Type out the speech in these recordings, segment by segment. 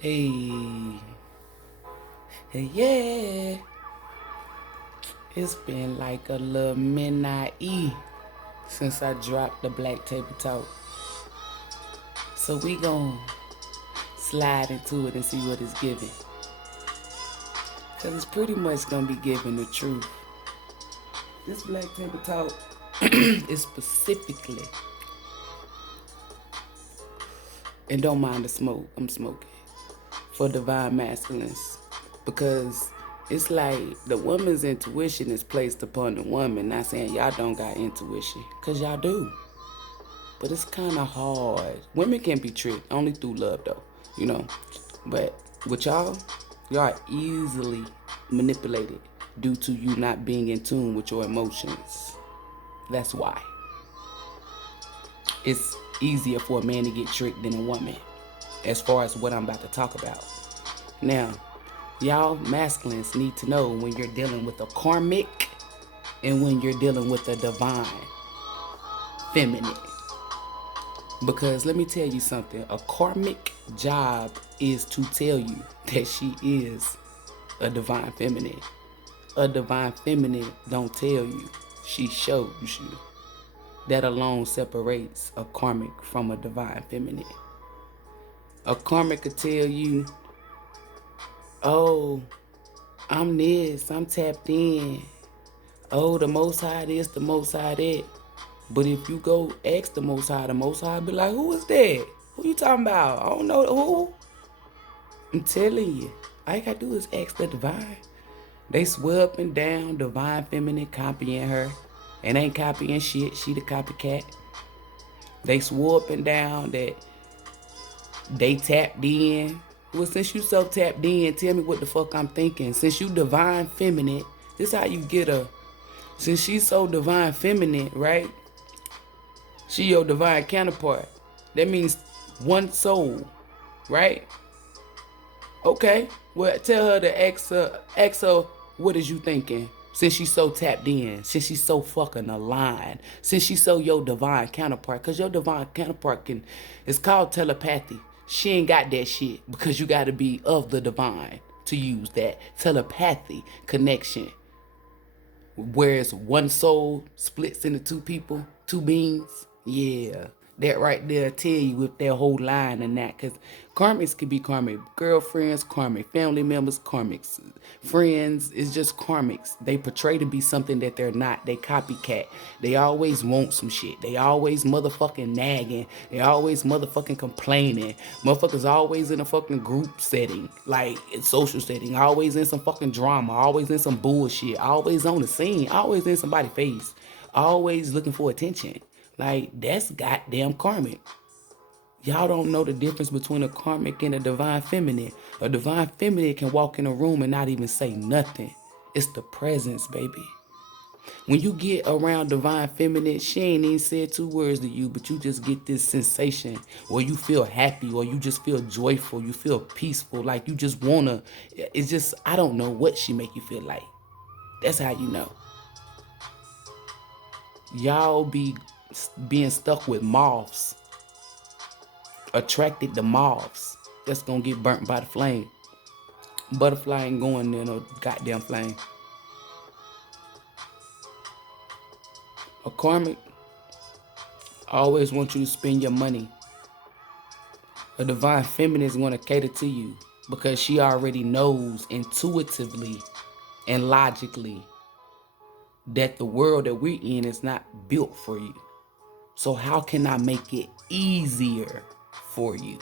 Hey, hey, yeah. It's been like a little midnight since I dropped the black table talk. So we gon' slide into it and see what it's giving. Cause it's pretty much gonna be giving the truth. This black table talk is specifically, and don't mind the smoke, I'm smoking, for divine masculines. Because it's like the woman's intuition is placed upon the woman. Not saying y'all don't got intuition, cause y'all do. But it's kind of hard. Women can be tricked, only through love though, you know. But with y'all are easily manipulated due to you not being in tune with your emotions. That's why. It's easier for a man to get tricked than a woman, as far as what I'm about to talk about. Now, y'all masculines need to know when you're dealing with a karmic and when you're dealing with a divine feminine. Because let me tell you something, a karmic job is to tell you that she is a divine feminine. A divine feminine don't tell you, she shows you. That alone separates a karmic from a divine feminine. A karmic could tell you, oh, I'm this, I'm tapped in. Oh, the Most High this, the Most High that. But if you go ask the Most High be like, who is that? Who you talking about? I don't know who. I'm telling you, all you gotta do is ask the divine. They swear up and down, divine feminine copying her. And ain't copying shit, she the copycat. They swore up and down that they tapped in. Well, since you so tapped in, tell me what the fuck I'm thinking. Since you divine feminine, this how you get her. Since she's so divine feminine, right? She your divine counterpart. That means one soul, right? Okay. Well, tell her to ask her, what is you thinking? Since she's so tapped in, since she's so fucking aligned, since she's so your divine counterpart, cause your divine counterpart it's called telepathy. She ain't got that shit because you gotta be of the divine to use that telepathy connection. Whereas one soul splits into two people, two beings. Yeah, that right there tell you if their whole line and that. Because karmics could be karmic girlfriends, karmic family members, karmics friends. It's just karmics. They portray to be something that they're not. They copycat. They always want some shit. They always motherfucking nagging. They always motherfucking complaining. Motherfuckers always in a fucking group setting, like social setting. Always in some fucking drama. Always in some bullshit. Always on the scene. Always in somebody's face. Always looking for attention. Like, that's goddamn karmic. Y'all don't know the difference between a karmic and a divine feminine. A divine feminine can walk in a room and not even say nothing. It's the presence, baby. When you get around divine feminine, she ain't even said two words to you, but you just get this sensation where you feel happy or you just feel joyful, you feel peaceful, like you just wanna, it's just, I don't know what she make you feel like. That's how you know. Y'all be being stuck with moths, attracted to moths that's gonna get burnt by the flame. Butterfly ain't going near no goddamn flame. A karmic always wants you to spend your money. A divine feminine is gonna cater to you because she already knows intuitively and logically that the world that we're in is not built for you. So how can I make it easier for you?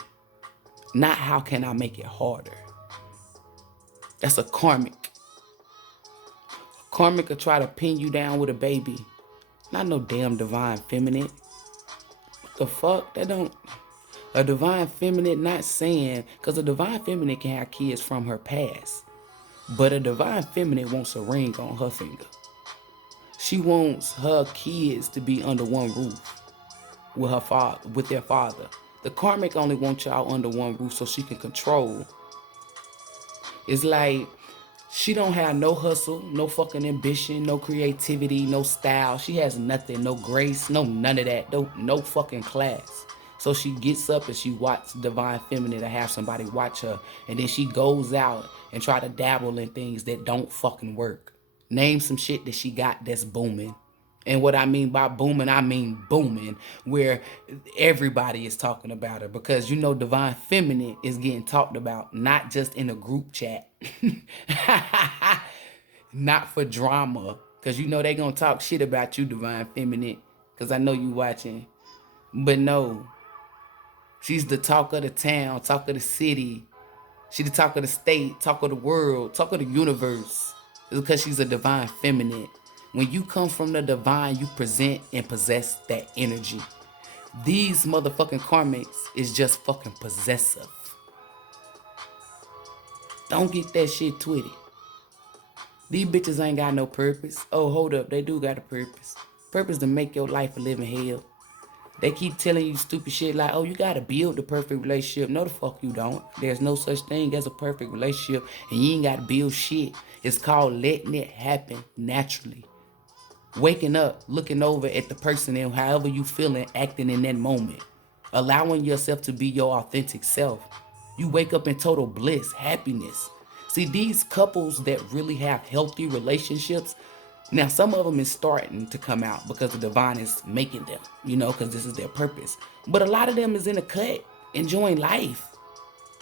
Not how can I make it harder. That's a karmic. A karmic will try to pin you down with a baby. Not no damn divine feminine. What the fuck? That don't... A divine feminine not saying... Because a divine feminine can have kids from her past. But a divine feminine wants a ring on her finger. She wants her kids to be under one roof with her father, with their father. The karmic only wants y'all under one roof so she can control. It's like she don't have no hustle, no fucking ambition, no creativity, no style. She has nothing, no grace, no none of that, no fucking class. So she gets up and she watches Divine Feminine to have somebody watch her. And then she goes out and try to dabble in things that don't fucking work. Name some shit that she got that's booming. And what I mean by booming, I mean booming, where everybody is talking about her. Because you know Divine Feminine is getting talked about, not just in a group chat. Not for drama. Because you know they going to talk shit about you, Divine Feminine. Because I know you watching. But no. She's the talk of the town, talk of the city. She the talk of the state, talk of the world, talk of the universe. It's because she's a Divine Feminine. When you come from the divine, you present and possess that energy. These motherfucking karmics is just fucking possessive. Don't get that shit twisted. These bitches ain't got no purpose. Oh, hold up, they do got a purpose. Purpose to make your life a living hell. They keep telling you stupid shit like, oh, you gotta build the perfect relationship. No, the fuck you don't. There's no such thing as a perfect relationship, and you ain't gotta build shit. It's called letting it happen naturally. Waking up, looking over at the person and however you feeling, acting in that moment. Allowing yourself to be your authentic self. You wake up in total bliss, happiness. See, these couples that really have healthy relationships, now some of them is starting to come out because the divine is making them, you know, because this is their purpose. But a lot of them is in a cut, enjoying life.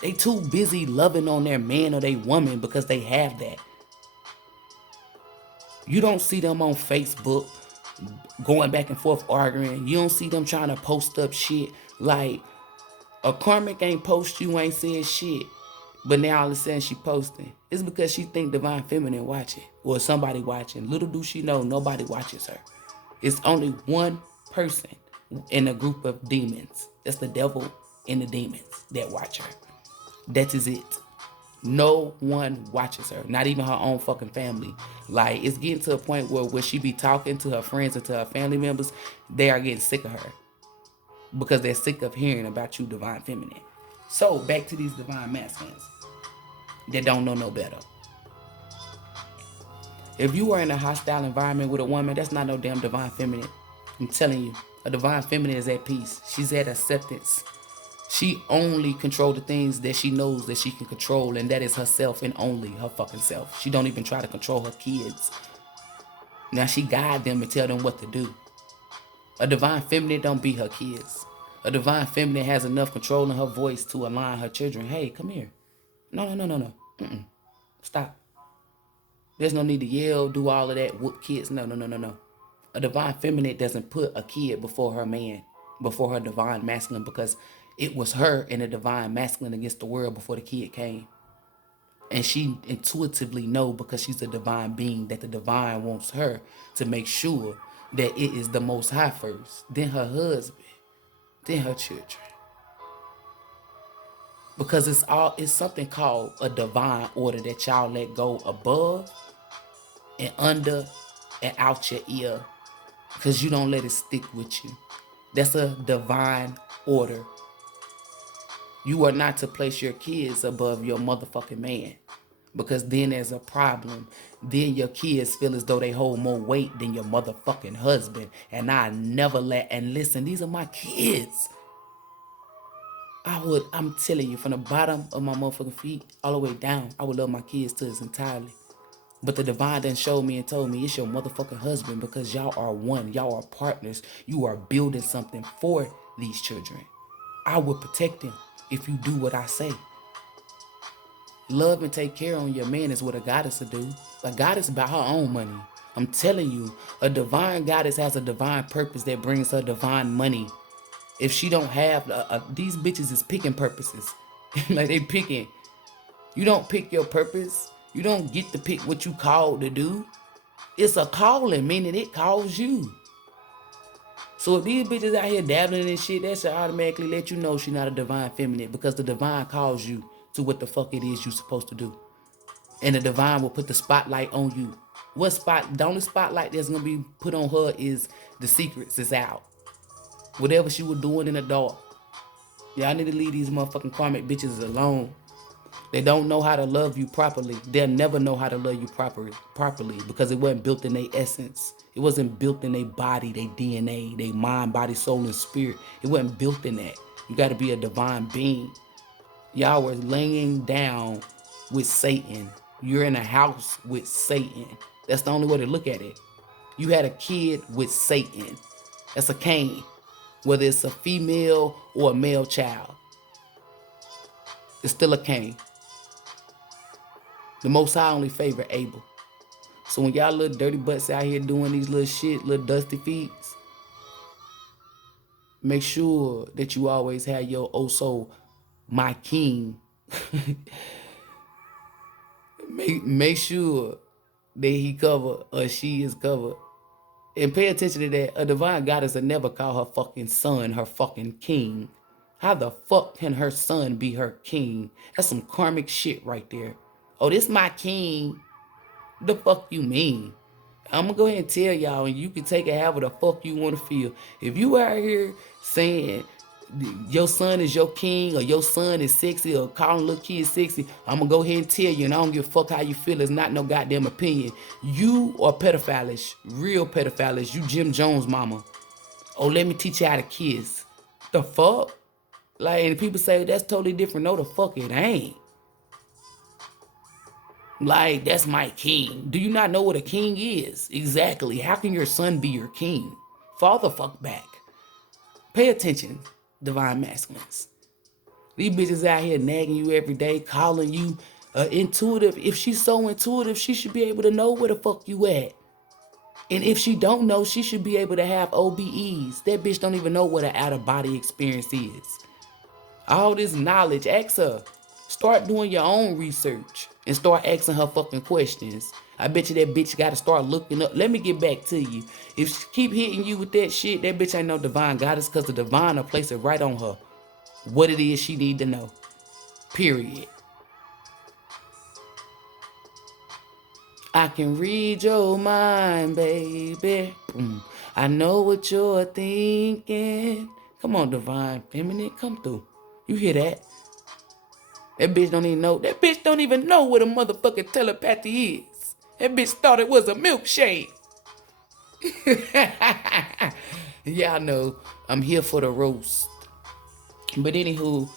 They too busy loving on their man or their woman because they have that. You don't see them on Facebook going back and forth arguing. You don't see them trying to post up shit. Like, a karmic ain't post you, ain't said shit. But now all of a sudden she posting. It's because she think Divine Feminine watching. Or somebody watching. Little do she know, nobody watches her. It's only one person in a group of demons. That's the devil and the demons that watch her. That is it. No one watches her, not even her own fucking family. Like, it's getting to a point where she be talking to her friends and to her family members, they are getting sick of her because they're sick of hearing about you, Divine Feminine. So, back to these Divine Masculines that don't know no better. If you are in a hostile environment with a woman, that's not no damn Divine Feminine. I'm telling you, a Divine Feminine is at peace. She's at acceptance. She only controls the things that she knows that she can control, and that is herself and only her fucking self. She don't even try to control her kids. Now she guide them and tell them what to do. A Divine Feminine don't beat her kids. A Divine Feminine has enough control in her voice to align her children. Hey, come here. No. Stop. There's no need to yell, do all of that, whoop kids. No. A Divine Feminine doesn't put a kid before her man, before her Divine Masculine, because it was her and the Divine Masculine against the world before the kid came. And she intuitively know, because she's a divine being, that the divine wants her to make sure that it is the Most High first, then her husband, then her children. Because it's something called a divine order that y'all let go above and under and out your ear, because you don't let it stick with you. That's a divine order. You are not to place your kids above your motherfucking man, because then there's a problem. Then your kids feel as though they hold more weight than your motherfucking husband. And I never let, and listen, these are my kids. I'm telling you, from the bottom of my motherfucking feet all the way down, I would love my kids to this entirely. But the divine done showed me and told me it's your motherfucking husband, because y'all are one. Y'all are partners. You are building something for these children. I will protect them if you do what I say. Love and take care on your man is what a goddess will do. A goddess about her own money. I'm telling you, a divine goddess has a divine purpose that brings her divine money. If she don't have, these bitches is picking purposes. Like, they picking. You don't pick your purpose. You don't get to pick what you called to do. It's a calling, meaning it calls you. So if these bitches out here dabbling in shit, that should automatically let you know she's not a Divine Feminine, because the divine calls you to what the fuck it is you're supposed to do. And the divine will put the spotlight on you. The only spotlight that's gonna be put on her is the secrets is out. Whatever she was doing in the dark. Y'all need to leave these motherfucking karmic bitches alone. They don't know how to love you properly. They'll never know how to love you properly, because it wasn't built in their essence. It wasn't built in their body, their DNA, their mind, body, soul, and spirit. It wasn't built in that. You got to be a divine being. Y'all were laying down with Satan. You're in a house with Satan. That's the only way to look at it. You had a kid with Satan. That's a Cain. Whether it's a female or a male child, it's still a Cain. The Most High only favor Abel. So when y'all little dirty butts out here doing these little shit, little dusty feets, make sure that you always have your oh so my king. make sure that he covered or she is covered. And pay attention to that. A divine goddess will never call her fucking son her fucking king. How the fuck can her son be her king? That's some karmic shit right there. Oh, this my king. The fuck you mean? I'm gonna go ahead and tell y'all, and you can take it however the fuck you want to feel. If you out here saying your son is your king or your son is sexy or calling little kids sexy, I'm gonna go ahead and tell you, and I don't give a fuck how you feel. It's not no goddamn opinion. You are pedophilish, real pedophilish. You Jim Jones mama. Oh, let me teach you how to kiss. The fuck? Like, and people say that's totally different. No, the fuck it ain't. Like, that's my king. Do you not know what a king is? Exactly. How can your son be your king? Fall the fuck back. Pay attention, divine masculines. These bitches out here nagging you every day, calling you intuitive. If she's so intuitive, she should be able to know where the fuck you at. And if she don't know, she should be able to have OBEs. That bitch don't even know what an out-of-body experience is. All this knowledge, ask her. Start doing your own research and start asking her fucking questions. I bet you that bitch got to start looking up. Let me get back to you. If she keep hitting you with that shit, that bitch ain't no divine goddess, because the divine will place it right on her. What it is she need to know. Period. I can read your mind, baby. I know what you're thinking. Come on, divine feminine, come through. You hear that? That bitch don't even know. That bitch don't even know what a motherfucking telepathy is. That bitch thought it was a milkshake. Y'all know I'm here for the roast. But anywho,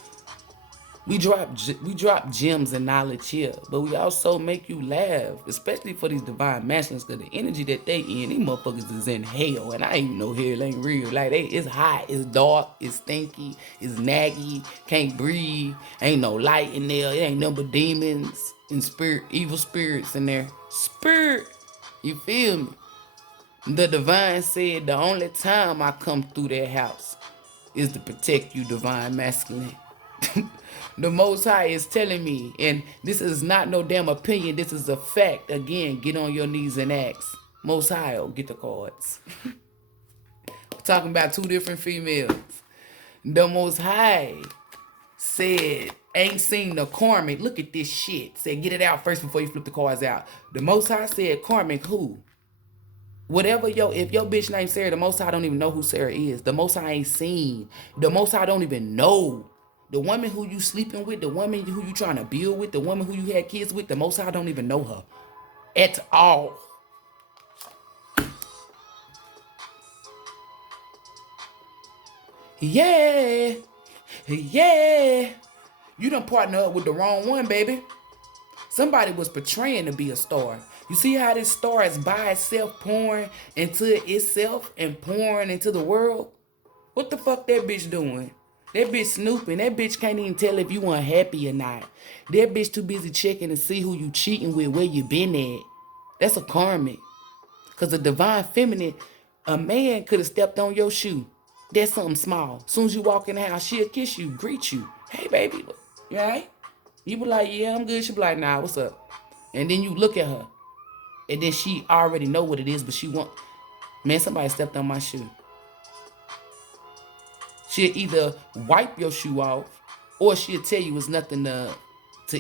we drop gems and knowledge here, but we also make you laugh, especially for these divine masculines, because the energy that they in, these motherfuckers is in hell, and I ain't even know hell ain't real. Like, it's hot, it's dark, it's stinky, it's naggy, can't breathe, ain't no light in there, it ain't nothing but demons and evil spirits in there. Spirit, you feel me? The divine said the only time I come through that house is to protect you, divine masculine. The Most High is telling me, and this is not no damn opinion, this is a fact. Again, get on your knees and ask. Most High, get the cards. We're talking about two different females. The Most High said, ain't seen the Karmic. Look at this shit. Said, get it out first before you flip the cards out. The Most High said, Karmic who? Whatever if your bitch named Sarah, the Most High don't even know who Sarah is. The Most High ain't seen. The Most High don't even know. The woman who you sleeping with, the woman who you trying to build with, the woman who you had kids with, the Most High don't even know her at all. Yeah. You done partner up with the wrong one, baby. Somebody was portraying to be a star. You see how this star is by itself pouring into itself and pouring into the world? What the fuck that bitch doing? That bitch snooping. That bitch can't even tell if you unhappy or not. That bitch too busy checking to see who you cheating with, where you been at. That's a karmic. Because a divine feminine, a man could have stepped on your shoe. That's something small. As soon as you walk in the house, she'll kiss you, greet you. Hey, baby, you all right? You be like, yeah, I'm good. She be like, nah, what's up? And then you look at her. And then she already know what it is, but she want, man, somebody stepped on my shoe. She'll either wipe your shoe off, or she'll tell you it's nothing to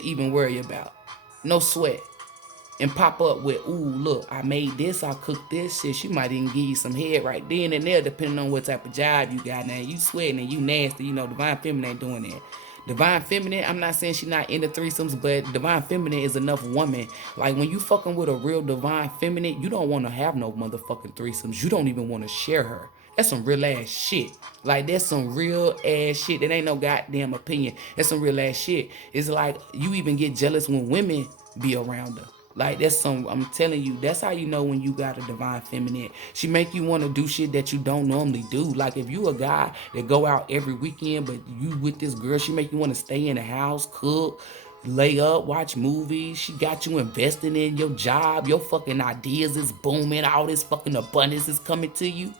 even worry about. No sweat. And pop up with, ooh, look, I made this, I cooked this shit. She might even give you some head right then and there, depending on what type of job you got. Now, you sweating and you nasty, you know, divine feminine ain't doing that. Divine feminine, I'm not saying she not into threesomes, but divine feminine is enough woman. Like, when you fucking with a real divine feminine, you don't want to have no motherfucking threesomes. You don't even want to share her. That's some real ass shit. Like, that's some real ass shit. That ain't no goddamn opinion. That's some real ass shit. It's like you even get jealous when women be around her. Like, that's some, I'm telling you, that's how you know when you got a divine feminine. She make you want to do shit that you don't normally do. Like, if you a guy that go out every weekend, but you with this girl, she make you want to stay in the house, cook, lay up, watch movies. She got you investing in your job. Your fucking ideas is booming. All this fucking abundance is coming to you.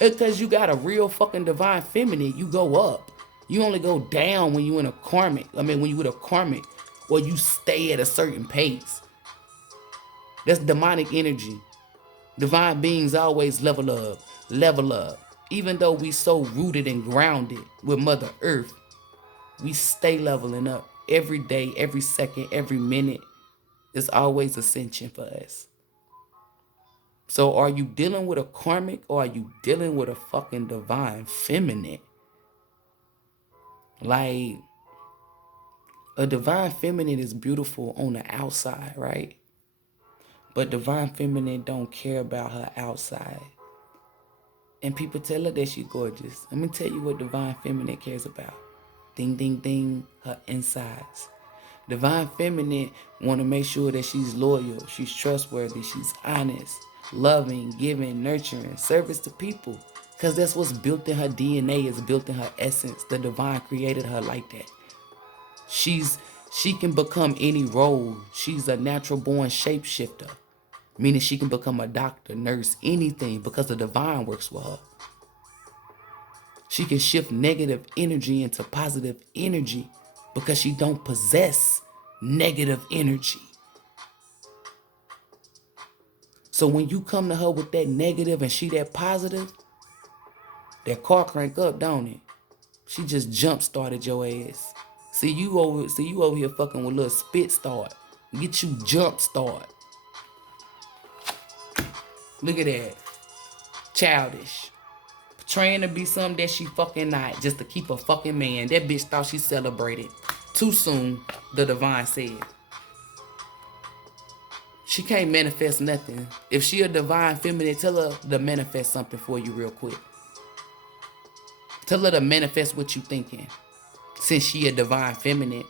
Because you got a real fucking divine feminine, you go up. You only go down when you in a karmic. I mean, when you with a karmic, or you stay at a certain pace. That's demonic energy. Divine beings always level up, level up. Even though we so rooted and grounded with Mother Earth, we stay leveling up every day, every second, every minute. It's always ascension for us. So are you dealing with a karmic, or are you dealing with a fucking divine feminine? Like, a divine feminine is beautiful on the outside, right? But divine feminine don't care about her outside. And people tell her that she's gorgeous. Let me tell you what divine feminine cares about. Ding, ding, ding, her insides. Divine feminine want to make sure that she's loyal, she's trustworthy, she's honest, loving, giving, nurturing, service to people. Because that's what's built in her DNA, is built in her essence. The divine created her like that. She can become any role. She's a natural born shapeshifter. Meaning she can become a doctor, nurse, anything, because the divine works with her. She can shift negative energy into positive energy because she don't possess negative energy. So when you come to her with that negative and she that positive, that car crank up, don't it? She just jump started your ass. See you over here fucking with little spit start. Get you jump start. Look at that. Childish. Trying to be something that she fucking not, just to keep a fucking man. That bitch thought she celebrated. Too soon, the divine said. She can't manifest nothing. If she a divine feminine, tell her to manifest something for you real quick. Tell her to manifest what you thinking, since she a divine feminine.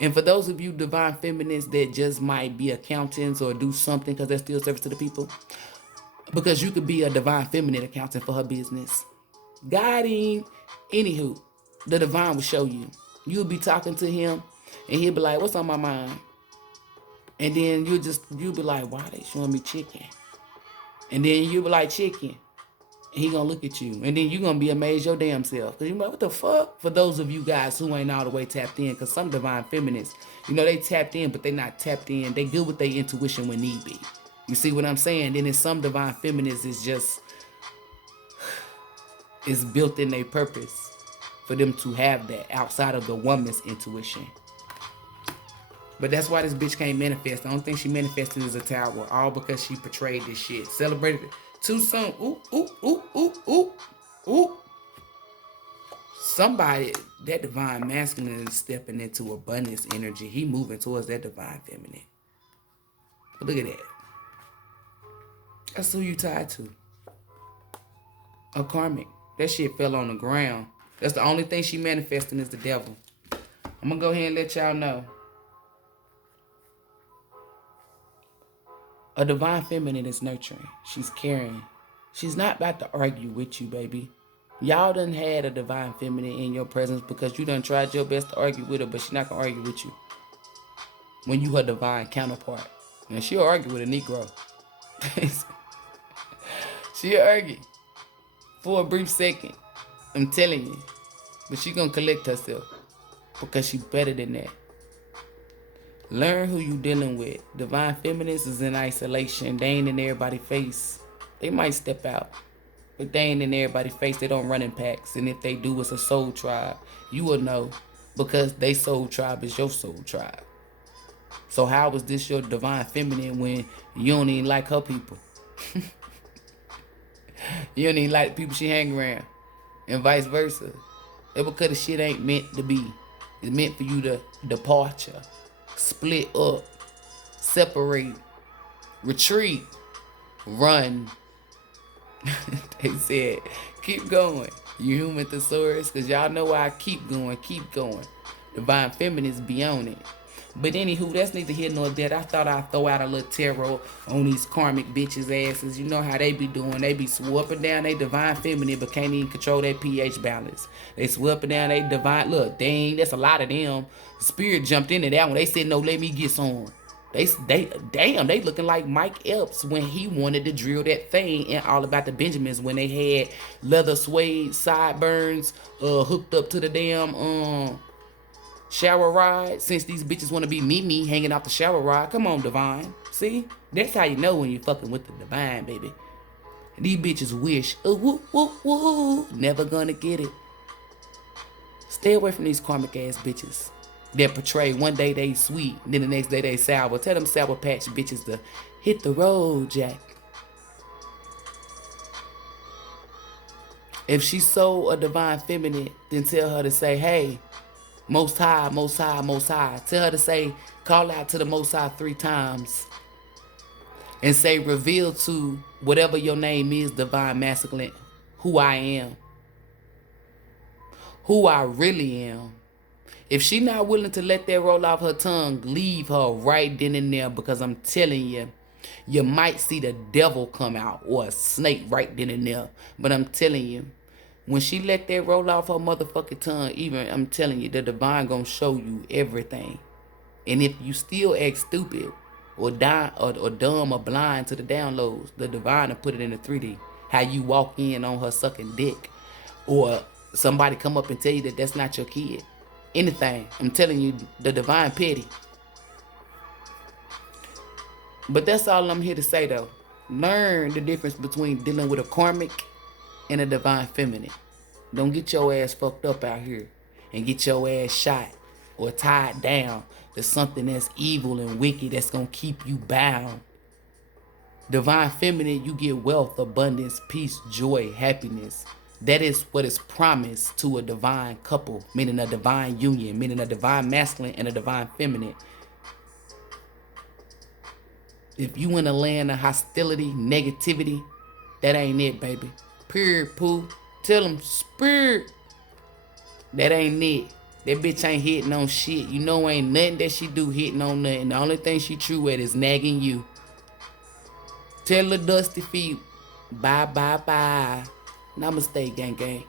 And for those of you divine feminines that just might be accountants or do something because they're still service to the people, because you could be a divine feminine accountant for her business. Guiding, anywho, the divine will show you. You'll be talking to him and he'll be like, what's on my mind? And then you'll be like, why are they showing me chicken? And then you'll be like, chicken. And he gonna look at you. And then you gonna be amazed your damn self. Cause you like, what the fuck? For those of you guys who ain't all the way tapped in, cause some divine feminists, they tapped in, but they not tapped in. They good with their intuition when need be. You see what I'm saying? Then in some divine feminists, it's built in their purpose for them to have that outside of the woman's intuition. But that's why this bitch can't manifest. The only thing she manifested is a tower, all because she portrayed this shit. Celebrated it too soon. Ooh, ooh, ooh, ooh, ooh, ooh. Somebody, that divine masculine is stepping into abundance energy. He moving towards that divine feminine. But look at that. That's who you tied to. A karmic. That shit fell on the ground. That's the only thing she manifesting is the devil. I'm gonna go ahead and let y'all know. A divine feminine is nurturing. She's caring. She's not about to argue with you, baby. Y'all done had a divine feminine in your presence because you done tried your best to argue with her, but she's not gonna argue with you. When you her divine counterpart. And she'll argue with a Negro. She'll argue for a brief second. I'm telling you. But she gonna collect herself because she's better than that. Learn who you dealing with. Divine feminists is in isolation. They ain't in everybody's face. They might step out, but they ain't in everybody's face. They don't run in packs. And if they do, it's a soul tribe. You will know because they soul tribe is your soul tribe. So how is this your divine feminine when you don't even like her people? You don't even like the people she hang around. And vice versa. It's because the shit ain't meant to be. It's meant for you to departure. Split up, separate, retreat, run, They said, keep going. You human thesaurus, because y'all know why I keep going, keep going. Divine feminists be on it. But anywho, that's neither here nor there. I thought I'd throw out a little tarot on these karmic bitches' asses. You know how they be doing. They be swooping down they divine feminine, but can't even control their pH balance. They swooping down they divine. Look, dang, that's a lot of them. Spirit jumped into that one. They said, no, let me get some. They looking like Mike Epps when he wanted to drill that thing in All About the Benjamins when they had leather suede sideburns hooked up to the damn shower rod. Since these bitches want to be Mimi hanging off the shower rod. Come on, divine. See? That's how you know when you're fucking with the divine, baby. These bitches wish, woo, woo, woo, never gonna get it. Stay away from these karmic ass bitches that portray one day they sweet, then the next day they sour. Tell them Sour Patch bitches to hit the road, Jack. If she's so a divine feminine, then tell her to say, hey, Most High, Most High, Most High. Tell her to say, call out to the Most High 3 times. And say, reveal to whatever your name is, divine masculine, who I am. Who I really am. If she not willing to let that roll off her tongue, leave her right then and there, because I'm telling you, you might see the devil come out or a snake right then and there. But I'm telling you, when she let that roll off her motherfucking tongue, even, I'm telling you, the divine gonna show you everything. And if you still act stupid or dumb or blind to the downloads, the divine will put it in the 3D. How you walk in on her sucking dick. Or somebody come up and tell you that that's not your kid. Anything. I'm telling you, the divine petty. But that's all I'm here to say, though. Learn the difference between dealing with a karmic and a divine feminine. Don't get your ass fucked up out here and get your ass shot or tied down to something that's evil and wicked that's gonna keep you bound. Divine feminine, you get wealth, abundance, peace, joy, happiness. That is what is promised to a divine couple, meaning a divine union, meaning a divine masculine and a divine feminine. If you in a land of hostility, negativity, that ain't it, baby. Period, poo. Tell them, spirit. That ain't it. That bitch ain't hitting on shit. You know ain't nothing that she do hitting on nothing. The only thing she true at is nagging you. Tell the dusty feet, bye, bye, bye. Namaste, gang, gang.